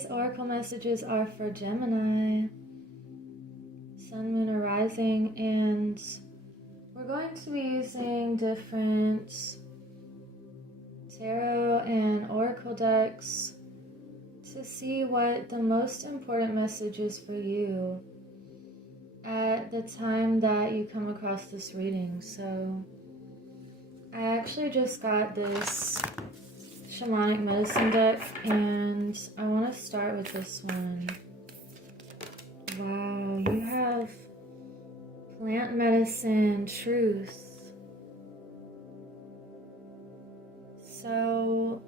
Today's oracle messages are for Gemini, Sun, Moon, or Rising, and we're going to be using different tarot and oracle decks to see what the most important message is for you at the time that you come across this reading. So I actually just got this shamanic medicine deck, and I want to start with this one. Wow, you have plant medicine, truth. So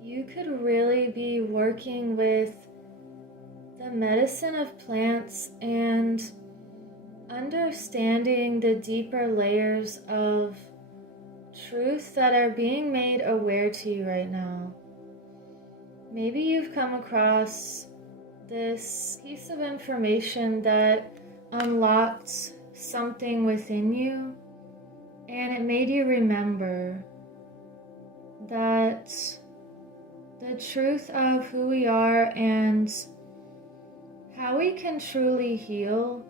you could really be working with the medicine of plants and understanding the deeper layers of truth that are being made aware to you right now. Maybe you've come across this piece of information that unlocked something within you, and it made you remember that the truth of who we are and how we can truly heal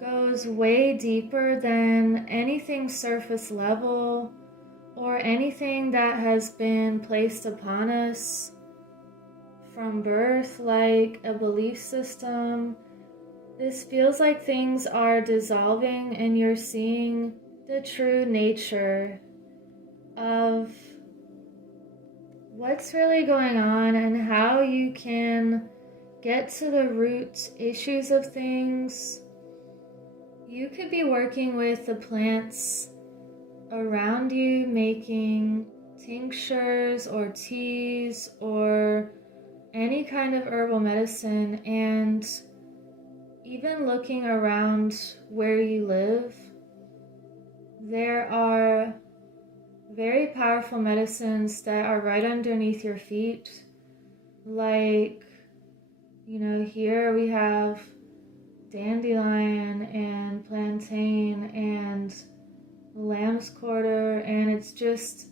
goes way deeper than anything surface level or anything that has been placed upon us from birth, like a belief system. This feels like things are dissolving and you're seeing the true nature of what's really going on and how you can get to the root issues of things. You could be working with the plants around you, making tinctures or teas or any kind of herbal medicine, and even looking around where you live. There are very powerful medicines that are right underneath your feet. Like, here we have dandelion and plantain and lamb's quarter, and it's just,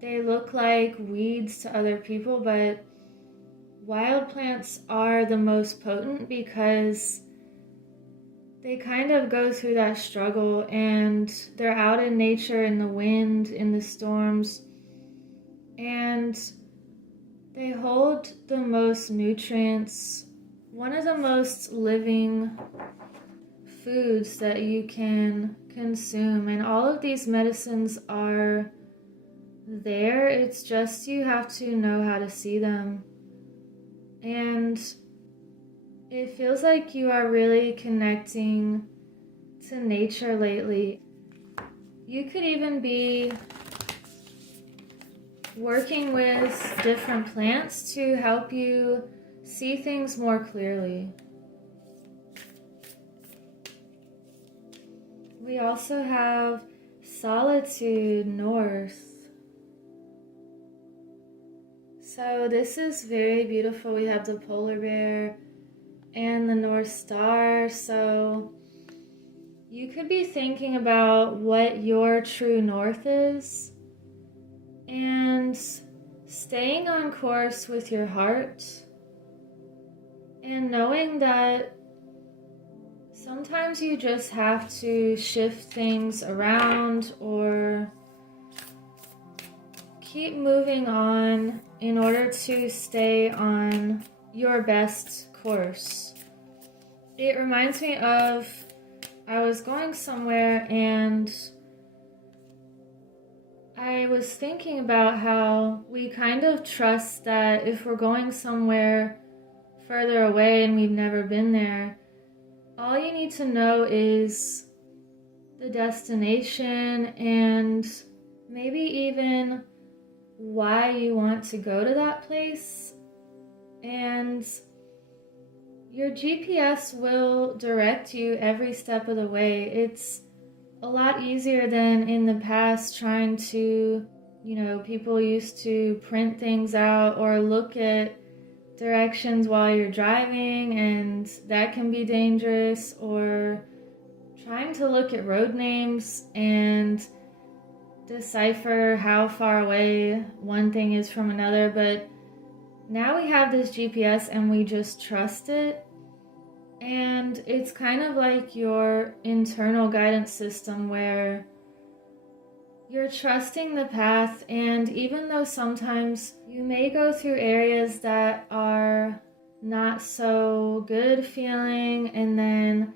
they look like weeds to other people, but wild plants are the most potent because they kind of go through that struggle and they're out in nature, in the wind, in the storms, and they hold the most nutrients, one of the most living foods that you can consume. And all of these medicines are there. It's just you have to know how to see them. And it feels like you are really connecting to nature lately. You could even be working with different plants to help you see things more clearly. We also have solitude, north. So this is very beautiful. We have the polar bear and the North Star. So you could be thinking about what your true north is and staying on course with your heart, and knowing that sometimes you just have to shift things around or keep moving on in order to stay on your best course. It reminds me of, I was going somewhere and I was thinking about how we kind of trust that if we're going somewhere further away and we've never been there, all you need to know is the destination and maybe even why you want to go to that place, and your GPS will direct you every step of the way. It's a lot easier than in the past trying to, people used to print things out or look at directions while you're driving, and that can be dangerous, or trying to look at road names and decipher how far away one thing is from another. But now we have this GPS and we just trust it. And it's kind of like your internal guidance system where you're trusting the path, and even though sometimes you may go through areas that are not so good feeling, and then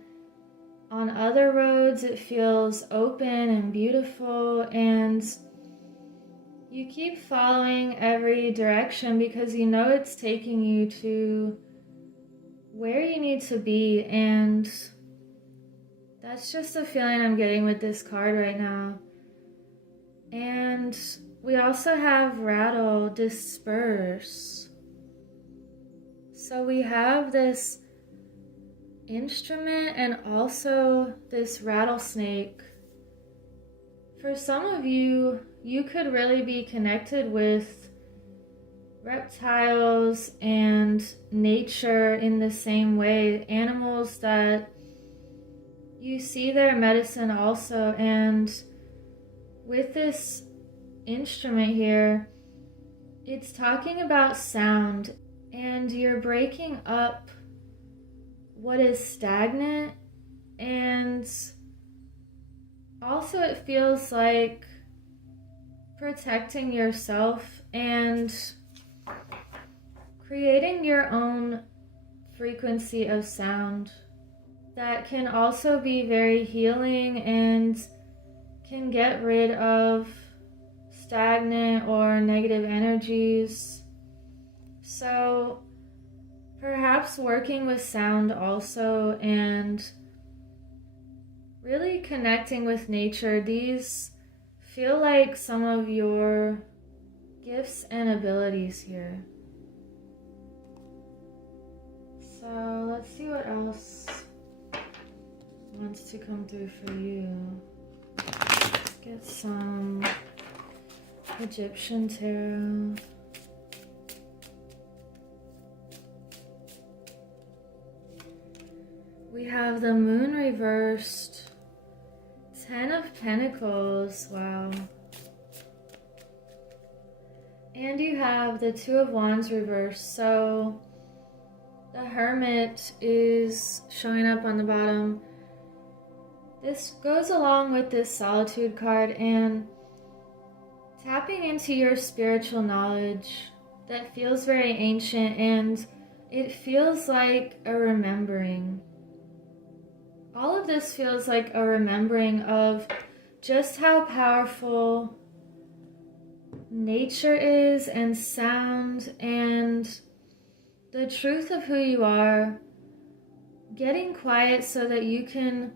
on other roads it feels open and beautiful, and you keep following every direction because you know it's taking you to where you need to be. And that's just the feeling I'm getting with this card right now. And we also have rattle, disperse. So we have this instrument and also this rattlesnake. For some of you, you could really be connected with reptiles and nature in the same way. Animals that you see their medicine also. And with this instrument here, it's talking about sound, and you're breaking up what is stagnant, and also it feels like protecting yourself and creating your own frequency of sound that can also be very healing and can get rid of stagnant or negative energies. So perhaps working with sound also, and really connecting with nature. These feel like some of your gifts and abilities here. So let's see what else wants to come through for you. Let's get some Egyptian tarot. We have the moon reversed, 10 of Pentacles, wow. And you have the 2 of Wands reversed, so the Hermit is showing up on the bottom. This goes along with this Solitude card and tapping into your spiritual knowledge that feels very ancient, and it feels like a remembering. All of this feels like a remembering of just how powerful nature is, and sound, and the truth of who you are. Getting quiet so that you can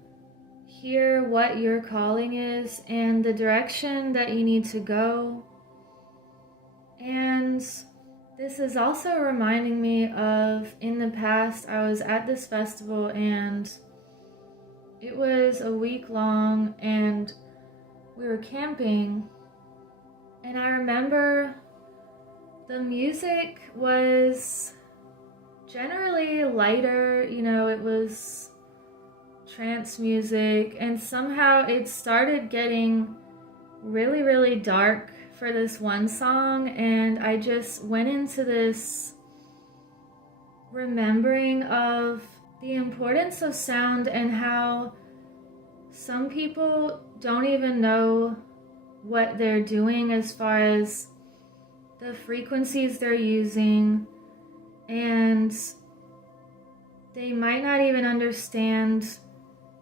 hear what your calling is and the direction that you need to go. And this is also reminding me of, in the past, I was at this festival and it was a week long and we were camping, and I remember the music was generally lighter, it was trance music, and somehow it started getting really, really dark for this one song, and I just went into this remembering of the importance of sound and how some people don't even know what they're doing as far as the frequencies they're using, and they might not even understand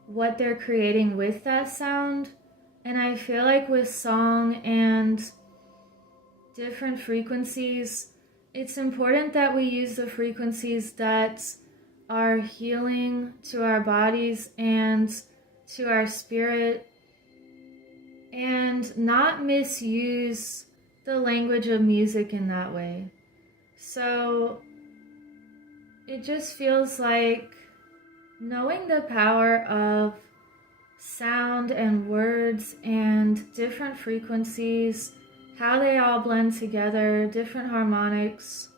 what they're creating with that sound. And I feel like with song and different frequencies, it's important that we use the frequencies that are healing to our bodies and to our spirit, and not misuse the language of music in that way. So it just feels like knowing the power of sound and words and different frequencies, how they all blend together, different harmonics.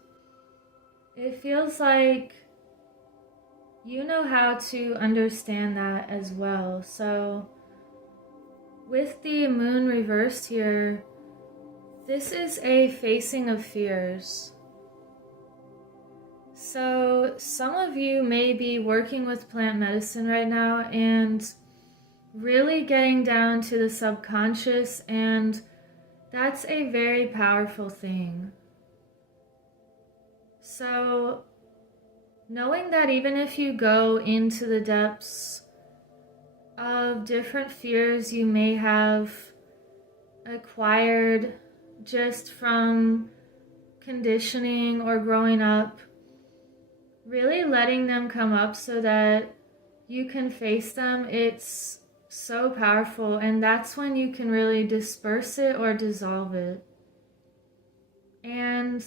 It feels like you know how to understand that as well. So with the moon reversed here, this is a facing of fears. So some of you may be working with plant medicine right now and really getting down to the subconscious, and that's a very powerful thing. So knowing that even if you go into the depths of different fears you may have acquired just from conditioning or growing up, really letting them come up so that you can face them, it's so powerful, and that's when you can really disperse it or dissolve it. And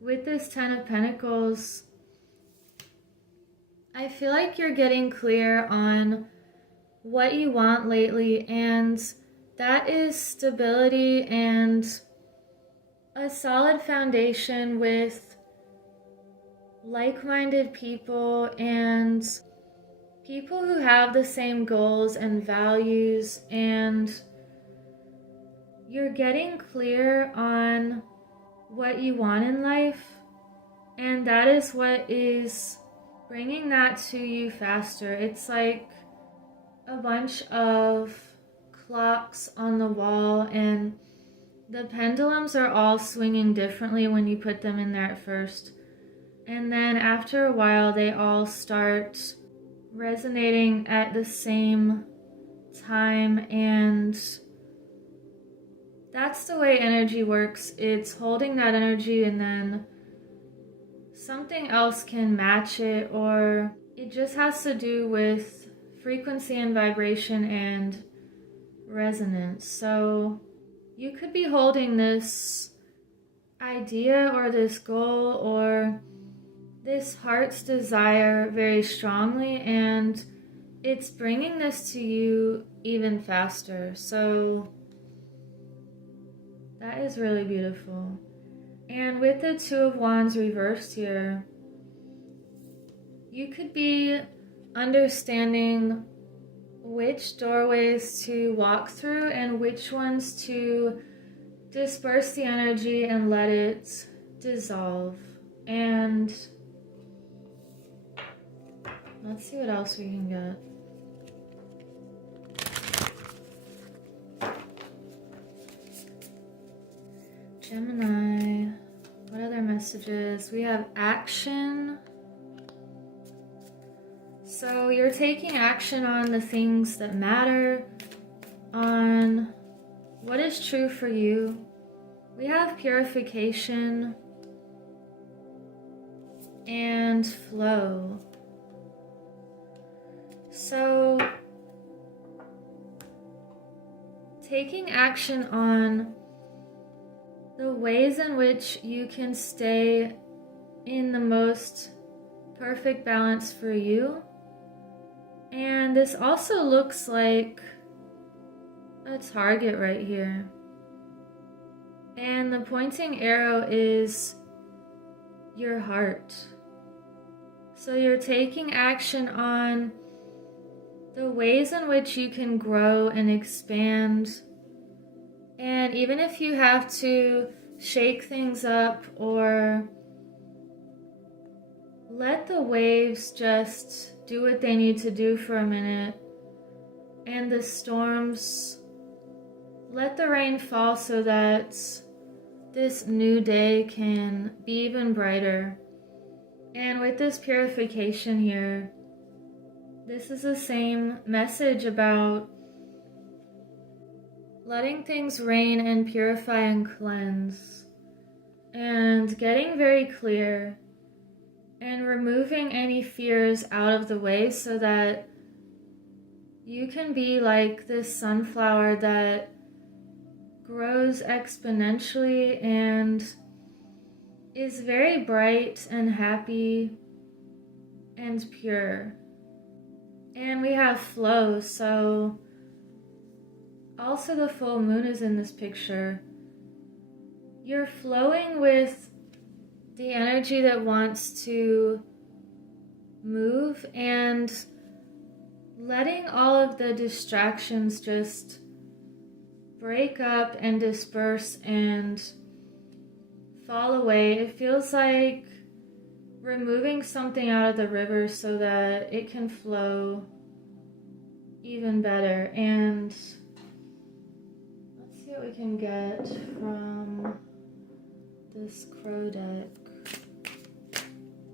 with this Ten of Pentacles, I feel like you're getting clear on what you want lately, and that is stability and a solid foundation with like-minded people and people who have the same goals and values, and you're getting clear on what you want in life, and that is what is bringing that to you faster. It's like a bunch of clocks on the wall, and the pendulums are all swinging differently when you put them in there at first. And then after a while, they all start resonating at the same time, and that's the way energy works. It's holding that energy, and then something else can match it, or it just has to do with frequency and vibration and resonance. So you could be holding this idea or this goal or this heart's desire very strongly, and it's bringing this to you even faster. So that is really beautiful. And with the Two of Wands reversed here, you could be understanding which doorways to walk through and which ones to disperse the energy and let it dissolve. And let's see what else we can get. Gemini, what other messages? We have action. So you're taking action on the things that matter, on what is true for you. We have purification and flow. So taking action on the ways in which you can stay in the most perfect balance for you. And this also looks like a target right here. And the pointing arrow is your heart. So you're taking action on the ways in which you can grow and expand. And even if you have to shake things up or let the waves just do what they need to do for a minute, and the storms, let the rain fall so that this new day can be even brighter. And with this purification here, this is the same message about letting things rain and purify and cleanse, and getting very clear and removing any fears out of the way so that you can be like this sunflower that grows exponentially and is very bright and happy and pure. And we have flow, so also the full moon is in this picture. You're flowing with the energy that wants to move and letting all of the distractions just break up and disperse and fall away. It feels like removing something out of the river so that it can flow even better. And let's see what we can get from this crow deck.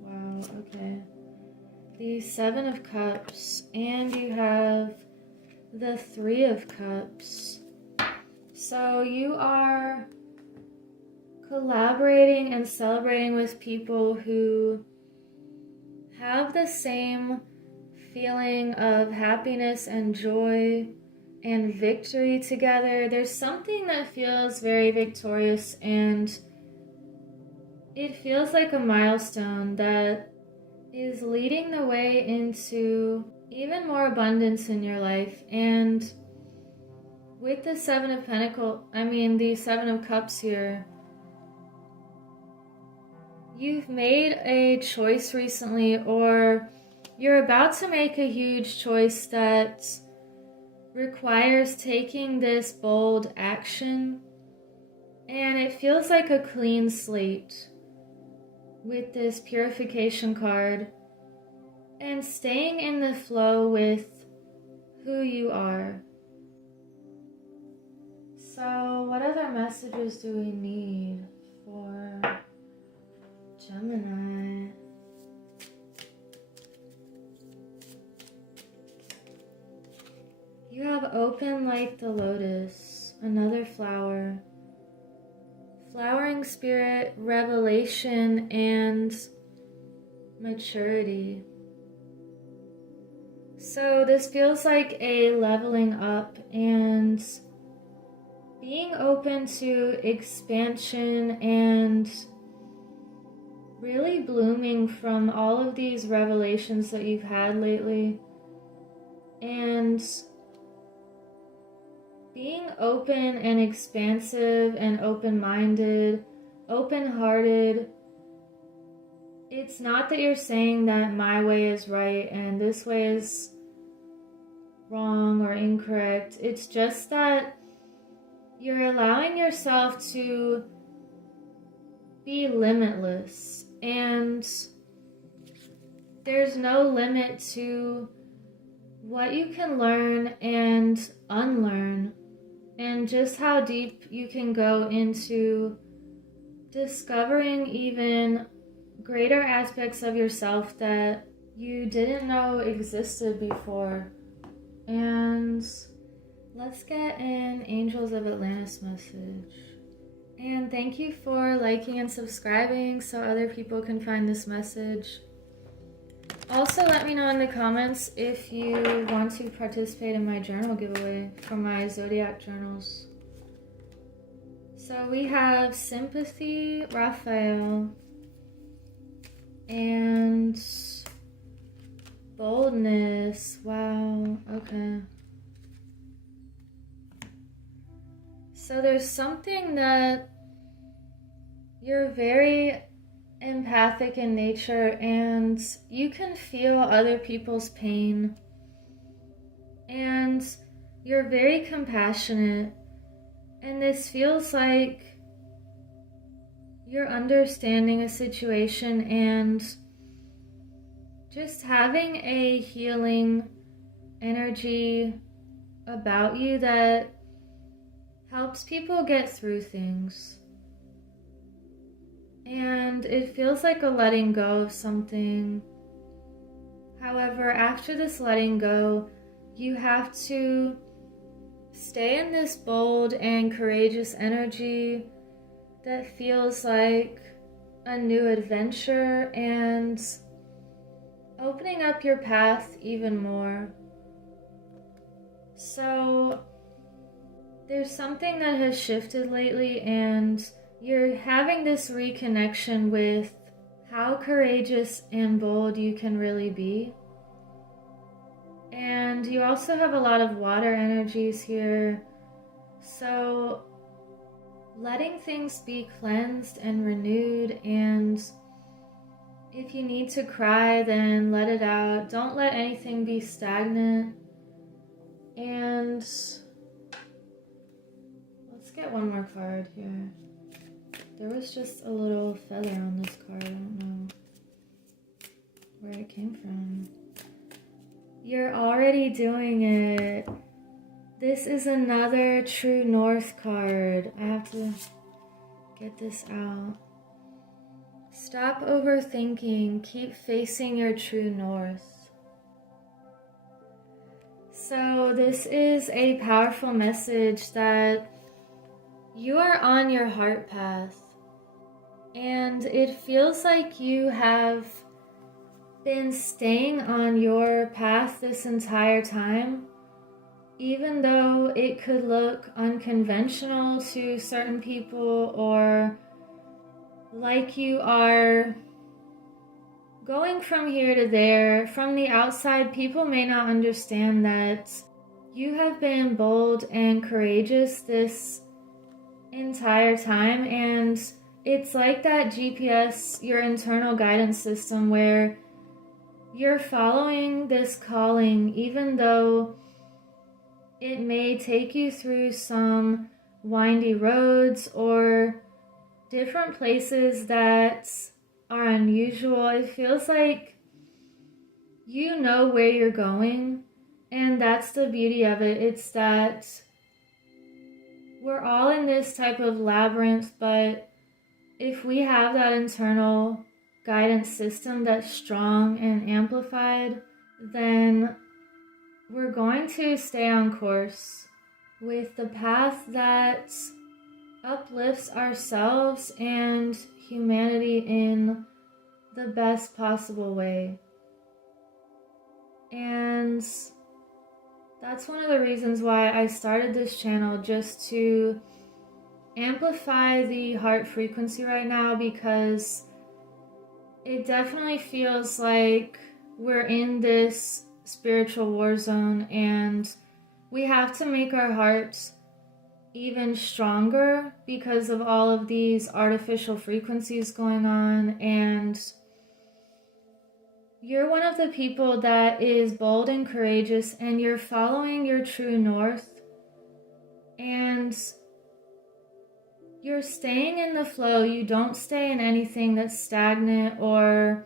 Wow, okay. The 7 of Cups, and you have the 3 of Cups. So you are collaborating and celebrating with people who have the same feeling of happiness and joy and victory together. There's something that feels very victorious, and it feels like a milestone that is leading the way into even more abundance in your life. And with the 7 of the 7 of Cups here, you've made a choice recently, or you're about to make a huge choice that requires taking this bold action. And it feels like a clean slate with this purification card, and staying in the flow with who you are. So what other messages do we need for Gemini? You have open like the lotus, another flower, flowering spirit, revelation, and maturity. So this feels like a leveling up and being open to expansion and really blooming from all of these revelations that you've had lately. And being open and expansive and open-minded, open-hearted. It's not that you're saying that my way is right and this way is wrong or incorrect. It's just that you're allowing yourself to be limitless, and there's no limit to what you can learn and unlearn, and just how deep you can go into discovering even greater aspects of yourself that you didn't know existed before. And let's get an Angels of Atlantis message. And thank you for liking and subscribing so other people can find this message. Also, let me know in the comments if you want to participate in my journal giveaway for my zodiac journals. So we have Sympathy, Raphael, and Boldness. Wow, okay. So there's something that you're very empathic in nature, and you can feel other people's pain, and you're very compassionate, and this feels like you're understanding a situation and just having a healing energy about you that helps people get through things. And it feels like a letting go of something. However, after this letting go, you have to stay in this bold and courageous energy that feels like a new adventure and opening up your path even more. So there's something that has shifted lately, and you're having this reconnection with how courageous and bold you can really be. And you also have a lot of water energies here. So letting things be cleansed and renewed, and if you need to cry, then let it out. Don't let anything be stagnant. And let's get one more card here. There was just a little feather on this card, I don't know. where it came from. You're already doing it. This is another True North card. I have to get this out. Stop overthinking. Keep facing your true north. So this is a powerful message that you are on your heart path. And it feels like you have been staying on your path this entire time, even though it could look unconventional to certain people, or like you are going from here to there. From the outside, people may not understand that you have been bold and courageous this entire time, and it's like that GPS, your internal guidance system, where you're following this calling, even though it may take you through some windy roads or different places that are unusual. It feels like you know where you're going, and that's the beauty of it. It's that we're all in this type of labyrinth, but if we have that internal guidance system that's strong and amplified, then we're going to stay on course with the path that uplifts ourselves and humanity in the best possible way. And that's one of the reasons why I started this channel, just to amplify the heart frequency right now, because it definitely feels like we're in this spiritual war zone, and we have to make our hearts even stronger because of all of these artificial frequencies going on. And you're one of the people that is bold and courageous, and you're following your true north, and you're staying in the flow. You don't stay in anything that's stagnant or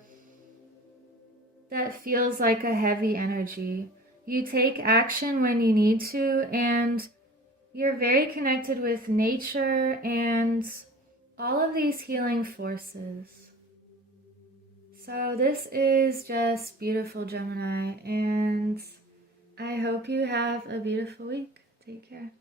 that feels like a heavy energy. You take action when you need to, and you're very connected with nature and all of these healing forces. So this is just beautiful, Gemini, and I hope you have a beautiful week. Take care.